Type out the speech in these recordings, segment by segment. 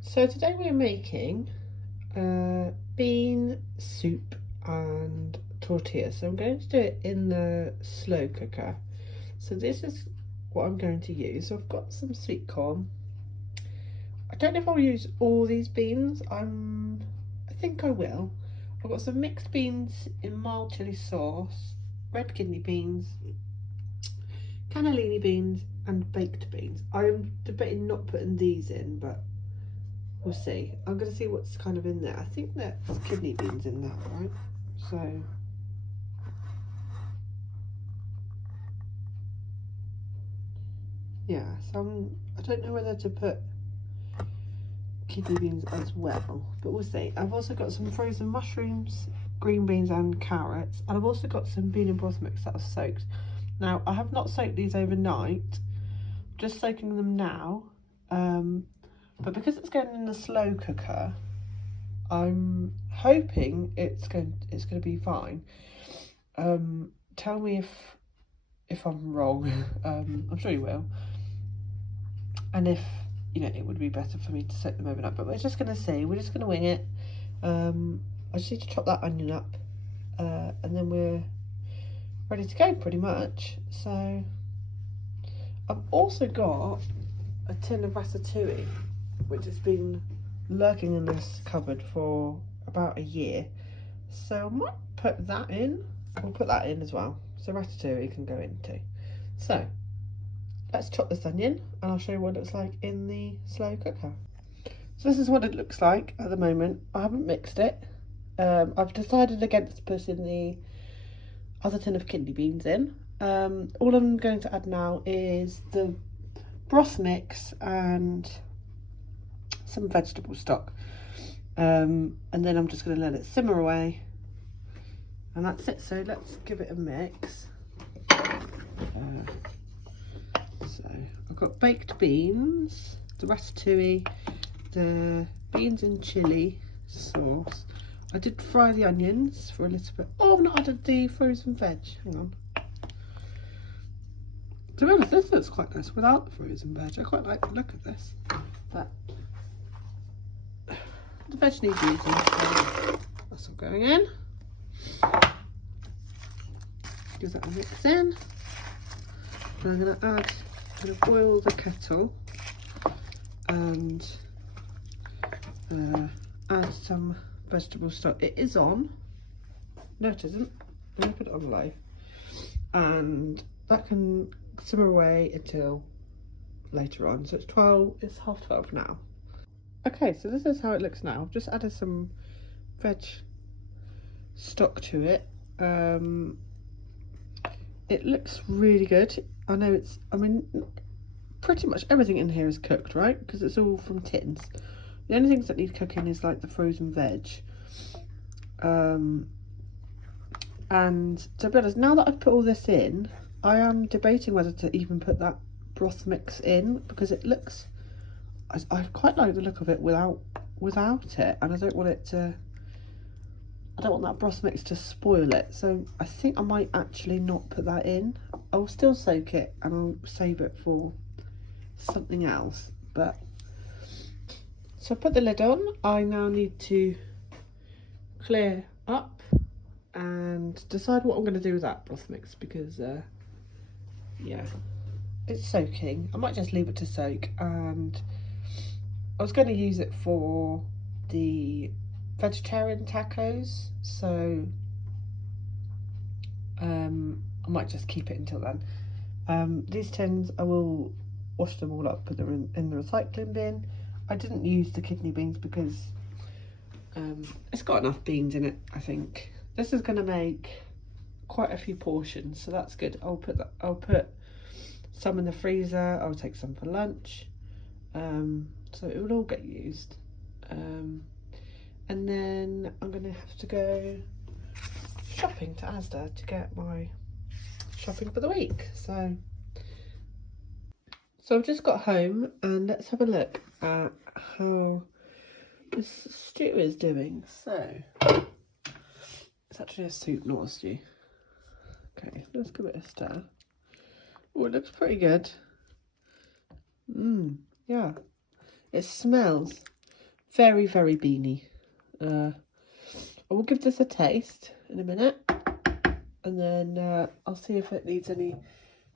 So today we're making bean soup and tortillas. So I'm going to do it in the slow cooker. So this is what I'm going to use. So I've got some sweet corn. I don't know if I'll use all these beans. I think I will. I've got some mixed beans in mild chili sauce, red kidney beans, cannellini beans, and baked beans. I'm debating not putting these in, but we'll see. I'm going to see what's kind of in there. I think there's kidney beans in that, right? So yeah, I don't know whether to put kidney beans as well, but we'll see. I've also got some frozen mushrooms, green beans and carrots, and I've also got some bean and broth mix that I've soaked. Now, I have not soaked these overnight, just soaking them now, but because it's going in the slow cooker, I'm hoping it's going to be fine. Tell me if I'm wrong. I'm sure you will. And if it would be better for me to soak them overnight. But we're just going to see. We're just going to wing it. I just need to chop that onion up, and then we're ready to go pretty much. So I've also got a tin of ratatouille, which has been lurking in this cupboard for about a year. So I might put that in. We'll put that in as well. So ratatouille can go in too. So let's chop this onion and I'll show you what it looks like in the slow cooker. So this is what it looks like at the moment. I haven't mixed it. I've decided against putting the other tin of kidney beans in. All I'm going to add now is the broth mix and some vegetable stock. And then I'm just going to let it simmer away. And that's it. So let's give it a mix. So I've got baked beans, the ratatouille, the beans and chili sauce. I did fry the onions for a little bit. Oh, I've not added the frozen veg. Hang on. To be honest, this looks quite nice without the frozen veg. I quite like the look of this. But the veg needs using, so that's all going in. Give that a mix in. And I'm going to boil the kettle and add some vegetable stock. It is on. No, it isn't. Let me put it on low. And that can simmer away until later on. So it's 12 now. Okay, so this is how it looks now. I've just added some veg stock to it. It looks really good. I know pretty much everything in here is cooked, right? Because it's all from tins. The only things that need cooking is like the frozen veg. And to be honest, now that I've put all this in, I am debating whether to even put that broth mix in, because it looks, I quite like the look of it without it, and I don't want that broth mix to spoil it. So I think I might actually not put that in. I'll still soak it and I'll save it for something else. But so I put the lid on. I now need to clear up and decide what I'm going to do with that broth mix, because yeah, it's soaking. I might just leave it to soak, and I was going to use it for the vegetarian tacos, so I might just keep it until then. These tins, I will wash them all up, put them in the recycling bin. I didn't use the kidney beans because it's got enough beans in it, I think. This is going to make quite a few portions, so that's good. I'll put some in the freezer. I'll take some for lunch, so it will all get used. And then I'm going to have to go shopping to Asda to get my shopping for the week. So I've just got home, and let's have a look at how this stew is doing. So it's actually a soup, not a stew. Okay, let's give it a stir. Oh, it looks pretty good. Yeah, it smells Very, very beany. I will give this a taste in a minute, and then I'll see if it needs any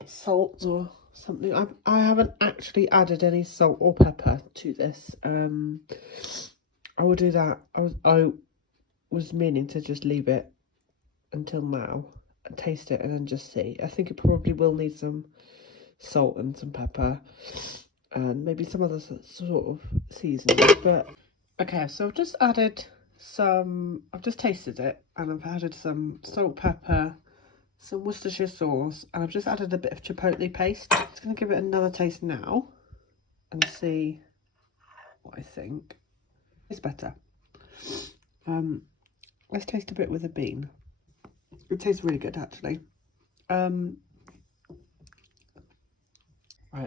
salt or something. I haven't actually added any salt or pepper to this. I will do that. I was meaning to just leave it until now and taste it and then just see. I think it probably will need some salt and some pepper and maybe some other sort of seasoning. But okay, so I've just added some, I've just tasted it and I've added some salt, pepper, some Worcestershire sauce, and I've just added a bit of chipotle paste. I'm just going to give it another taste now and see what I think. It's better. Let's taste a bit with a bean. It tastes really good, actually. Right,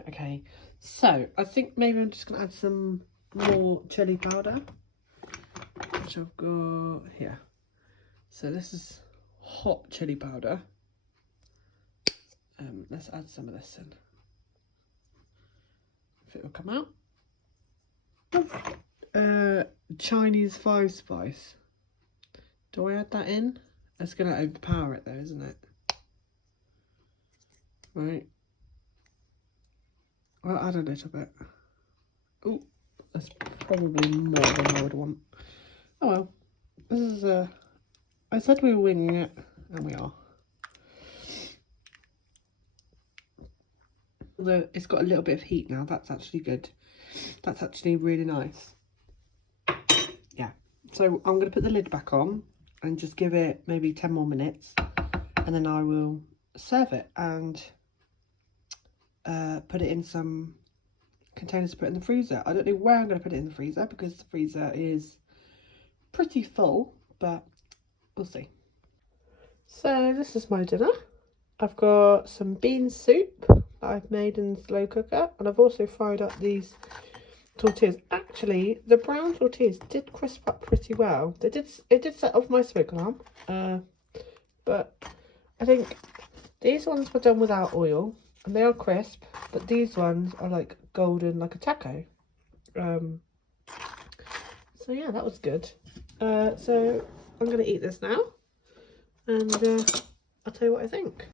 okay. So, I think maybe I'm just going to add some more chili powder, which I've got here. So, this is hot chili powder. Let's add some of this in. If it will come out. Chinese 5 spice. Do I add that in? That's going to overpower it though, isn't it? Right. I'll add a little bit. Oh, that's probably more than I would want. Oh well. This is I said we were winging it, and we are. Although it's got a little bit of heat now, that's actually good. That's actually really nice. Yeah. So I'm going to put the lid back on and just give it maybe 10 more minutes, and then I will serve it and put it in some containers to put in the freezer. I don't know where I'm going to put it in the freezer because the freezer is pretty full, but we'll see. So this is my dinner. I've got some bean soup that I've made in the slow cooker, and I've also fried up these tortillas. Actually, the brown tortillas did crisp up pretty well. It did set off my smoke alarm, but I think these ones were done without oil and they are crisp, but these ones are like golden, like a taco. So yeah, that was good. So I'm gonna eat this now, and I'll tell you what I think.